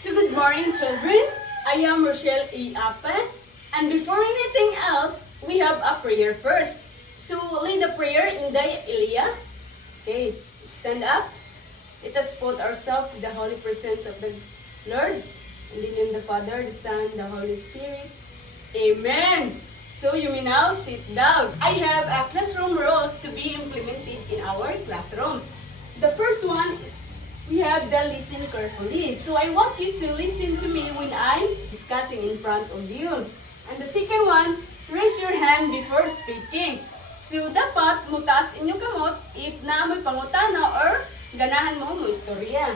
So good morning, children. I am Rochelle A. Ape. And before anything else, we have a prayer first. So lead the prayer in the Elia. Okay, stand up. Let us put ourselves to the holy presence of the Lord. In the name of the Father, the Son, the Holy Spirit. Amen. So you may now sit down. I have a classroom rules to be implemented in our classroom. The first one, we have the listen carefully. So I want you to listen to me when I'm discussing in front of you. And the second one, raise your hand before speaking. So dapat mutaas inyong kamot if na may pangutana or ganahan mo istorya.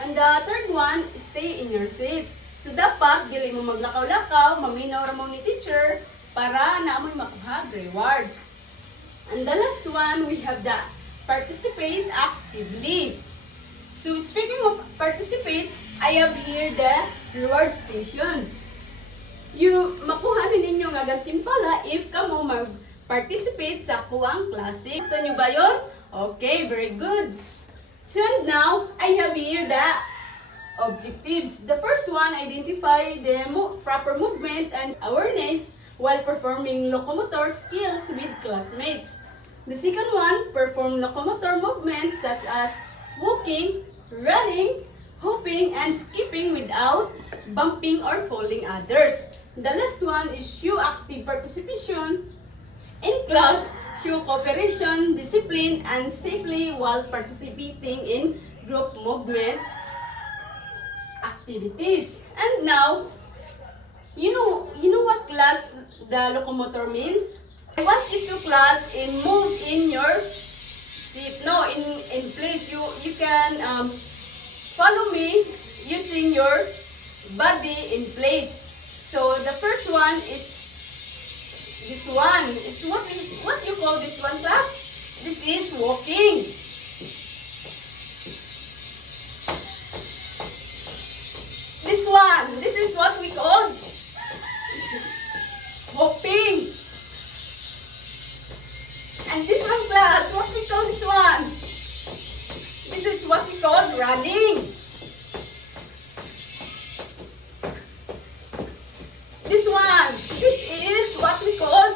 And the third one, stay in your seat. So dapat dili mo maglakaw-lakaw, maminaw ra mo ni teacher para na mo makuha reward. And the last one, we have the participate actively. So speaking of participate, I have here the reward station. You makuha din ninyo nga gantimpala if kamo mag-participate sa kuwang klase. Gusto nyo ba yun? Okay, very good. So now, I have here the objectives. The first one, identify the proper movement and awareness while performing locomotor skills with classmates. The second one, perform locomotor movements such as walking, running, hopping, and skipping without bumping or falling others. The last one is show active participation in class, show cooperation, discipline, and safely while participating in group movement activities. And now, you know what class the locomotor means? I want you to class and move in your seat. No, in place. You can follow me using your body in place. So the first one is this one. Is what you call this one, class? This is walking. This one. This is what we call hopping. And this one, class, what we call this one? This is what we call running. This one, this is what we call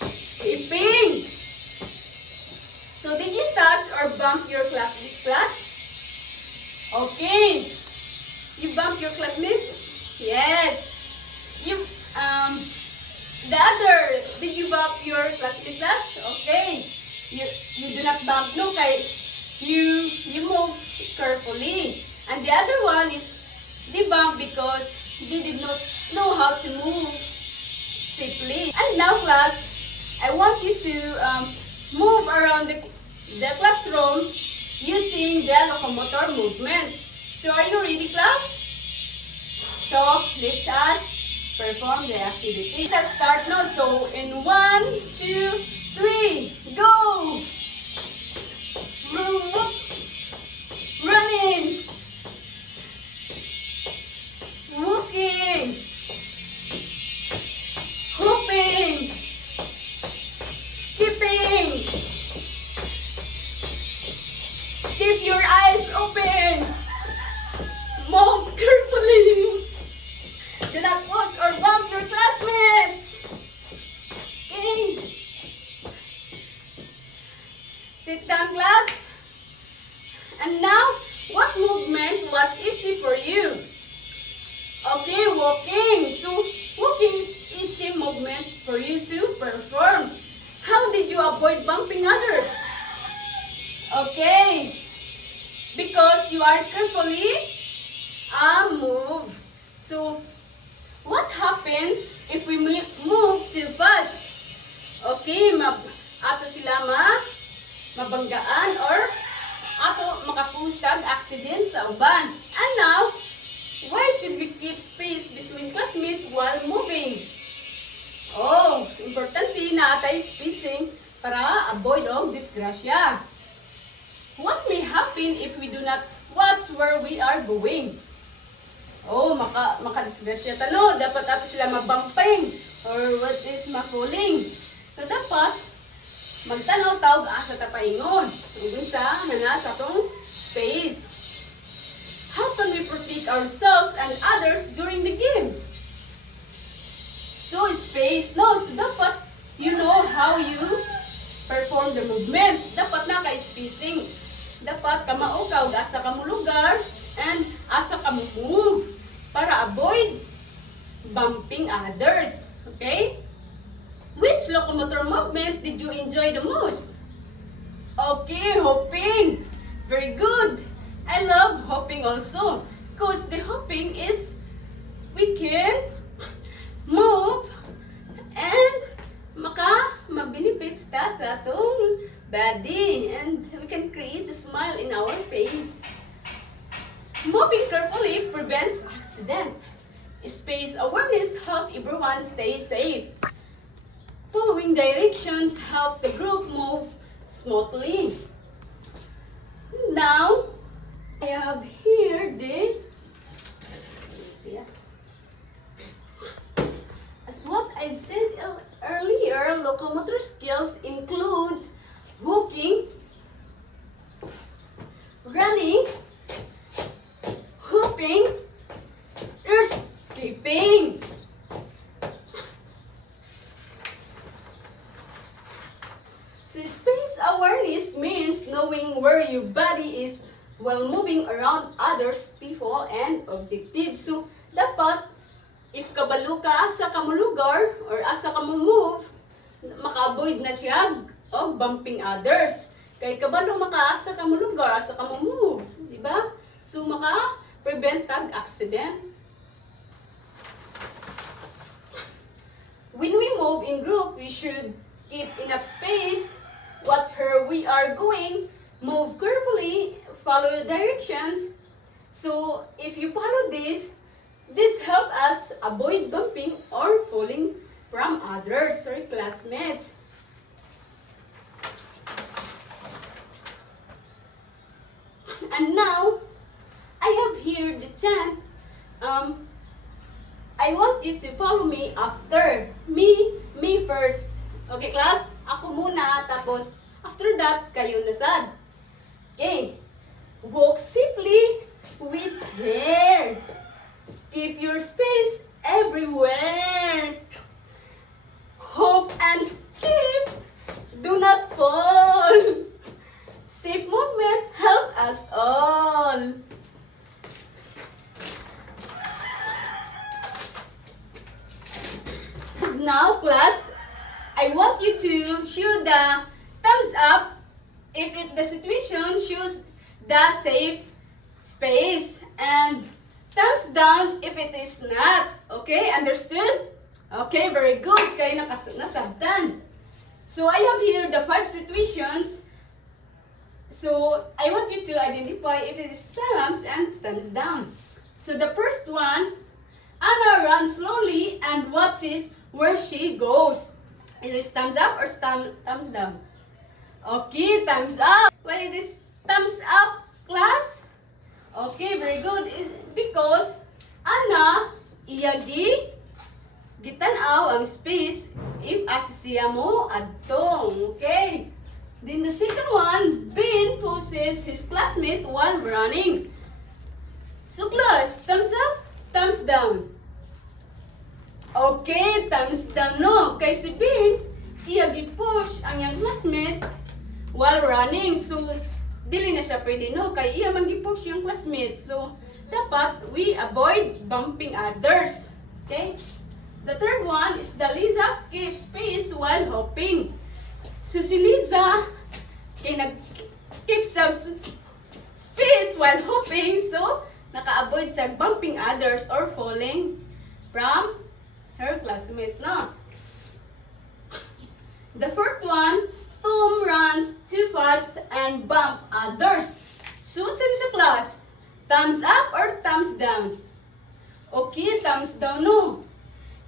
skipping. So did you touch or bump your classmate, class? Okay. You bump your classmate? Yes. You the other, did you bump your classmate, class? Okay. You do not bump, no, kay you move carefully. And the other one is they bump because they did not know how to move safely. And now, class, I want you to move around the classroom using the locomotor movement. So are you ready, class? So let us perform the activity. Let's start now. So in 1, 2, 3, go! Running, walking, hopping, skipping. Keep your eyes open. Move carefully. Do not push or bump your classmates. Okay. Sit down, class. And now, what movement was easy for you? Okay, walking. So, walking is easy movement for you to perform. How did you avoid bumping others? Okay. Because you are carefully move. So, what happened if we move too fast? Okay, ato sila mabanggaan or ato makapustag accident sa uban. And now, why should we keep space between classmates while moving? Oh, importante na atay spacing para avoid og disgrasya. What may happen if we do not watch where we are going? Oh, makadisgrasya tano. Dapat ato sila mabumping or what is mafuling. So dapat magtanaw tawag asa tapaingon. Ug sa nana sa atong space. how can we protect ourselves and others during the games? So space, no? So dapat you know how you perform the movement. Dapat naka-spacing. Dapat kamao ka, asa ka mo lugar, and asa ka mo move para avoid bumping others. Okay? Which locomotor movement did you enjoy the most? Okay, hopping. Very good. I love hopping also. Because the hopping is, we can move and ma-benefits ta sa atong body. And we can create a smile in our face. Moving carefully prevent accident. Space awareness help everyone stay safe. Following directions help the group move smoothly. Now, I have here the, as what I've said earlier, locomotor skills include walking, running, hopping, escaping. So space awareness means knowing where your body is while moving around others, people, and objectives. So, dapat, if kabalo ka asa ka mo lugar or asa ka mo move, maka-avoid na siya of bumping others. Kay kabalo makaasa ka mo lugar, asa ka mo move. Diba? So, maka-prevent tag accident. When we move in group, we should keep enough space. Watch where we are going. Move carefully. Follow the directions. So, if you follow this help us avoid bumping or falling from others or classmates. And now, I have here the chant. I want you to follow me after. Me first. Okay, class? Ako muna, tapos after that, kayo nasad. Okay. Walk safely with care. Keep your space everywhere. Hop and skip. Do not fall. Safe movement help us all. Now, class, I want you to show the thumbs up if the situation shows the safe space, and thumbs down if it is not. Okay, understood? Okay, very good. Kayo nasabtan. So I have here the 5 situations. So I want you to identify if it is thumbs and thumbs down. So the first one, Anna runs slowly and watches where she goes. It is thumbs up or thumbs down? Okay, thumbs up. Well, it is thumbs up, class. Okay, very good. Because Ana, iyagi gitanaw ang space if asisiya mo adtong. Okay. Then the second one, Ben poses his classmate while running. So class, thumbs up, thumbs down. Okay, thumbs down no. Kay si Ben, iya gi-push ang iyang classmate while running. So, dili na siya pwede no. Kay iya man gi-push yung classmate. So, dapat we avoid bumping others. Okay? The third one is the Liza keeps space while hopping. So, si Liza, kay nag-keep sa space while hopping. So, naka-avoid sa bumping others or falling from her classmate na. The fourth one, Tom runs too fast and bump others. So, sa class, thumbs up or thumbs down? Okay, thumbs down no.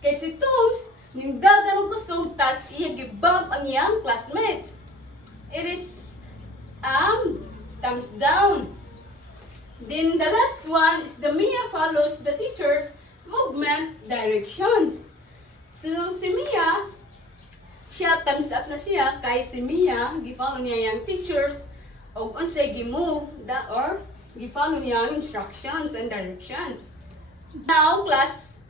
Kay si Tom, ningdagan ko kusog, tas iya gi-bump ang iyang classmates. It is thumbs down. Then the last one is the Mia follows the teacher's movement directions. So, si Mia, siya, thumbs up na siya, kay si Mia, gi-follow niya yung teachers, o unsay gi-move, or Gi-follow niya ang instructions and directions. Now, class,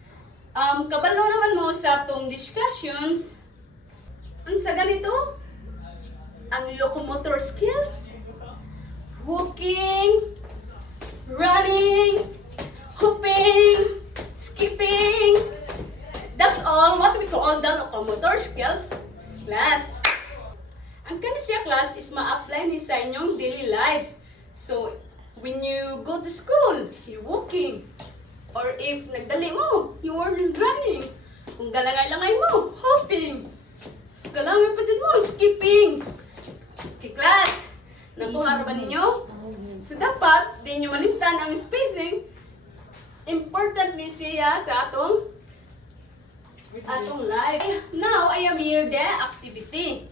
kabalo naman mo sa atong discussions, sa ganito, ang locomotor skills, walking, running, hopping, skipping. That's all what we call the locomotor skills, class. Ang kani siya, class, is ma-apply ni sa inyong daily lives. So, when you go to school, you're walking. Or if nagdali mo, you are running. Kung galangay-langay mo, hopping. So, galangay pa din mo, skipping. Okay, class. Nakuha ba ninyo? So, dapat, di nyo malimtan ang spacing. Important ni siya sa atong life. Now, I am here the activity.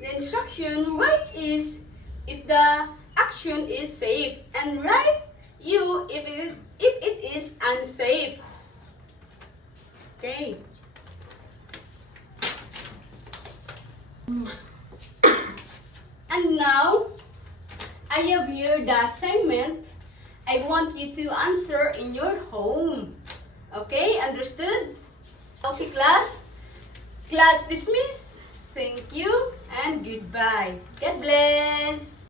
The instruction, right, is if the action is safe, and right, you if it is unsafe. Okay. And now, I have here the assignment. I want you to answer in your home. Okay, understood? Okay, class? Class dismissed. Thank you and goodbye. God bless.